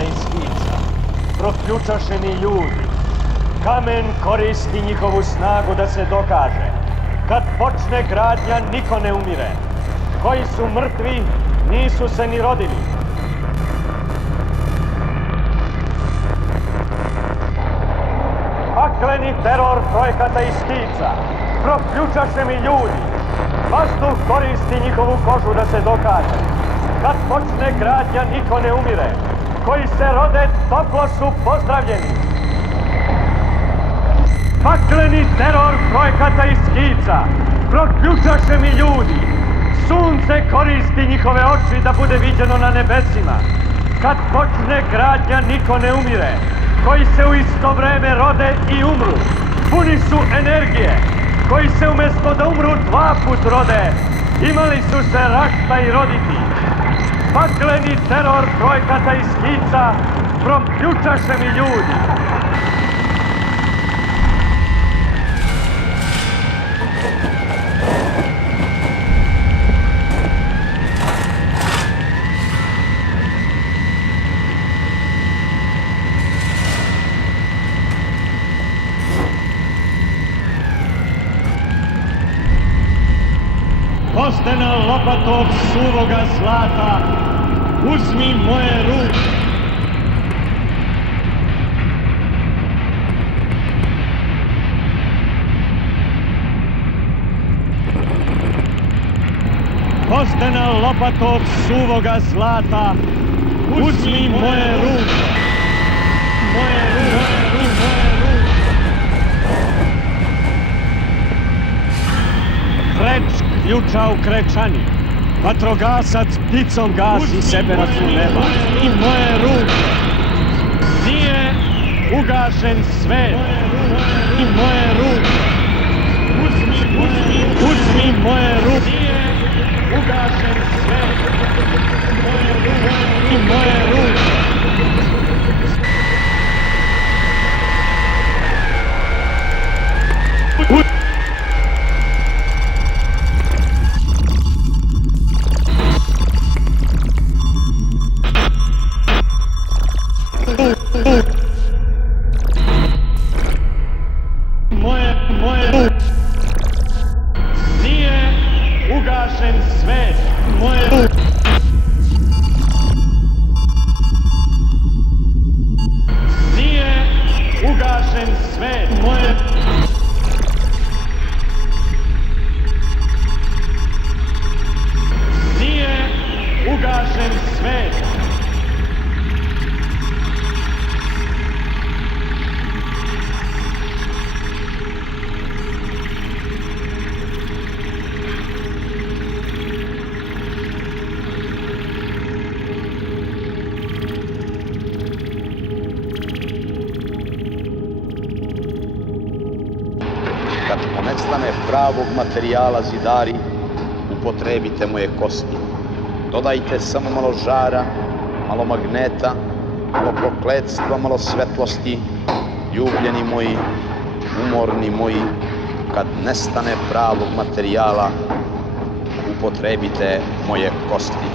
projekata iz skica. Proključašeni ljudi. Kamen koristi njihovu snagu da se dokaže. Kad počne gradnja, niko ne umire. Koji su mrtvi, nisu se ni rodili. Pakleni teror projekata iz skica. Proključašeni ljudi. Vazduh koristi njihovu kožu da se dokaže. Kad počne gradnja, niko ne umire. Koji se rode, toplo su pozdravljeni. Pakleni teror projekata iz skica. Proključašeni ljudi. Sunce koristi njihove oči da bude viđeno na nebesima. Kad počne gradnja, niko ne umire. Koji se u isto vreme rode i umru. Puni su energije. Koji se umjesto da umru 2 put rode, imali su se rašta i roditi. Pakleni teror projekata iz skica, proključašeni ljudi. Kostena lopatog suvoga zlata, uzmi moje ruke. Kostena lopatog suvoga zlata, uzmi moje ruke. Moje ruke, moje ruke. Kreč ključa u krečani. Vatrogasac pticom gasi sebe na su neba. I moje ruke. Nije ugašen svet. I moje ruke. Uzmi moje ruke. Nije ugašen svet. I moje ruke. Nije ugašen svet. Moje nije ugašen svet. Moje nije ugašen svet. Kad ponestane pravog materijala, zidari, upotrebite moje kosti. Dodajte samo malo žara, malo magneta, malo prokletstva, malo svetlosti. Ljubljeni moji, umorni moji, kad nestane pravog materijala, upotrebite moje kosti.